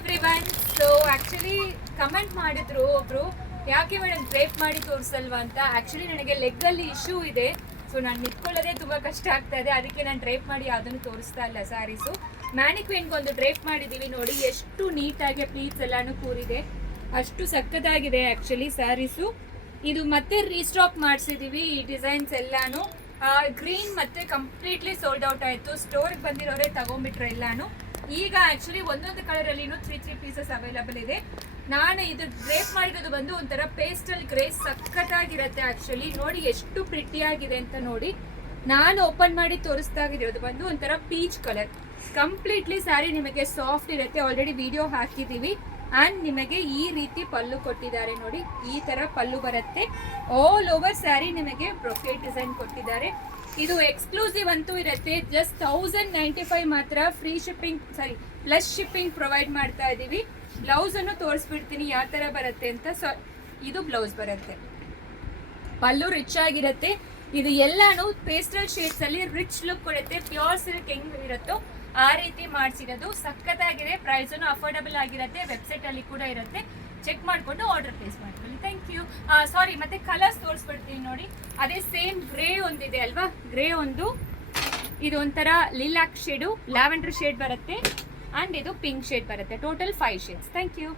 Everyone. So actually comment ಮಾಡಿದ್ರು ಒಬ್ರು, ಯಾಕೆ ಮೇಡಮ್ ಡ್ರೇಪ್ ಮಾಡಿ ತೋರಿಸಲ್ವಾ ಅಂತ. ಆಕ್ಚುಲಿ ನನಗೆ ಲೆಗ್ ಅಲ್ಲಿ ಇಶ್ಯೂ ಇದೆ, ಸೊ ನಾನು ನಿಂತ್ಕೊಳ್ಳೋದೇ ತುಂಬಾ ಕಷ್ಟ ಆಗ್ತಾ ಇದೆ, ಅದಕ್ಕೆ ನಾನು ಡ್ರೇಪ್ ಮಾಡಿ ಯಾವುದನ್ನು ತೋರಿಸ್ತಾ ಇಲ್ಲ ಸ್ಯಾರೀಸು. ಮ್ಯಾನಿಕ್ವಿನ್ಗೆ ಒಂದು ಡ್ರೇಪ್ ಮಾಡಿದ್ದೀವಿ ನೋಡಿ, ಎಷ್ಟು ನೀಟಾಗಿ ಪ್ಲೀಟ್ಸ್ ಎಲ್ಲಾನು ಕೂರಿದೆ, ಅಷ್ಟು ಸಕ್ಕತ್ತಾಗಿದೆ ಆಕ್ಚುಲಿ ಸ್ಯಾರೀಸು. ಇದು ಮತ್ತೆ ರೀಸ್ಟಾಕ್ ಮಾಡಿಸಿದೀವಿ ಈ ಡಿಸೈನ್ಸ್ ಎಲ್ಲಾನು. ಗ್ರೀನ್ ಮತ್ತೆ ಕಂಪ್ಲೀಟ್ಲಿ ಸೋಲ್ಡ್ ಔಟ್ ಆಯಿತು, ಸ್ಟೋರ್ಗೆ ಬಂದಿರೋರೆ ತಗೊಂಡ್ಬಿಟ್ರೆ ಎಲ್ಲಾನು. ಈಗ ಆಕ್ಚುಲಿ ಒಂದೊಂದು ಕಲರಲ್ಲಿ ತ್ರೀ ಪೀಸಸ್ ಅವೈಲಬಲ್ ಇದೆ. ನಾನು ಇದು ಡ್ರೇಪ್ ಮಾಡಿರೋದು ಬಂದು ಒಂಥರ ಪೇಸ್ಟಲ್ ಗ್ರೇ, ಸಖತ್ತಾಗಿರುತ್ತೆ ಆಕ್ಚುಲಿ. ನೋಡಿ ಎಷ್ಟು ಪ್ರಿಟಿಯಾಗಿದೆ ಅಂತ ನೋಡಿ. ನಾನು ಓಪನ್ ಮಾಡಿ ತೋರಿಸ್ತಾ ಇರೋದು ಬಂದು ಒಂಥರ ಪೀಚ್ ಕಲರ್. ಕಂಪ್ಲೀಟ್ಲಿ ಸ್ಯಾರಿ ನಿಮಗೆ ಸಾಫ್ಟ್ ಇರುತ್ತೆ, ಆಲ್ರೆಡಿ ವಿಡಿಯೋ ಹಾಕಿದ್ದೀವಿ. ಆ್ಯಂಡ್ ನಿಮಗೆ ಈ ರೀತಿ ಪಲ್ಲು ಕೊಟ್ಟಿದ್ದಾರೆ ನೋಡಿ, ಈ ಥರ ಪಲ್ಲು ಬರುತ್ತೆ. ಆಲ್ ಓವರ್ ಸ್ಯಾರಿ ನಿಮಗೆ ಬ್ರೊಕೇಟ್ ಡಿಸೈನ್ ಕೊಟ್ಟಿದ್ದಾರೆ. ಇದು ಎಕ್ಸ್ಕ್ಲೂಸಿವ್ ಅಂತೂ ಇರುತ್ತೆ, ಜಸ್ಟ್ 1095 ಮಾತ್ರ. Free shipping, plus shipping provide ಮಾಡ್ತಾ ಇದ್ದೀವಿ. ಬ್ಲೌಸನ್ನು ತೋರಿಸ್ಬಿಡ್ತೀನಿ ಯಾವ ಥರ ಬರುತ್ತೆ ಅಂತ. ಸೊ ಇದು ಬ್ಲೌಸ್ ಬರುತ್ತೆ, ಪಲ್ಲು ರಿಚ್ ಆಗಿರುತ್ತೆ. ಇದು ಎಲ್ಲಾನು ಪೇಸ್ಟಲ್ ಶೇಡ್ಸ್ ಅಲ್ಲಿ ರಿಚ್ ಲುಕ್ ಕೊಡುತ್ತೆ. ಪ್ಯೂರ್ ಸಿಲ್ಕ್ ಹೆಂಗ್ ಇರುತ್ತೋ ಆ ರೀತಿ ಮಾಡಿಸಿರೋದು, ಸಖತ್ತಾಗಿದೆ. ಪ್ರೈಸನ್ನು ಅಫೋರ್ಡಬಲ್ ಆಗಿರುತ್ತೆ, ವೆಬ್ಸೈಟ್ ಅಲ್ಲಿ ಕೂಡ ಇರುತ್ತೆ, ಚೆಕ್ ಮಾಡಿಕೊಂಡು ಆರ್ಡರ್ ಪ್ಲೇಸ್ ಮಾಡ್ಕೊಳ್ಳಿ. Thank you. ಸಾರಿ, ಮತ್ತೆ ಕಲರ್ಸ್ ತೋರಿಸ್ಬಿಡ್ತೀನಿ ನೋಡಿ. ಅದೇ ಸೇಮ್ ಗ್ರೇ ಒಂದಿದೆ ಅಲ್ವಾ, ಗ್ರೇ ಒಂದು, ಇದು ಒಂಥರ ಲಿಲಾಕ್ ಶೇಡು, ಲ್ಯಾವೆಂಡರ್ ಶೇಡ್ ಬರುತ್ತೆ, ಆ್ಯಂಡ್ ಇದು ಪಿಂಕ್ ಶೇಡ್ ಬರುತ್ತೆ. Total 5 shades. Thank you.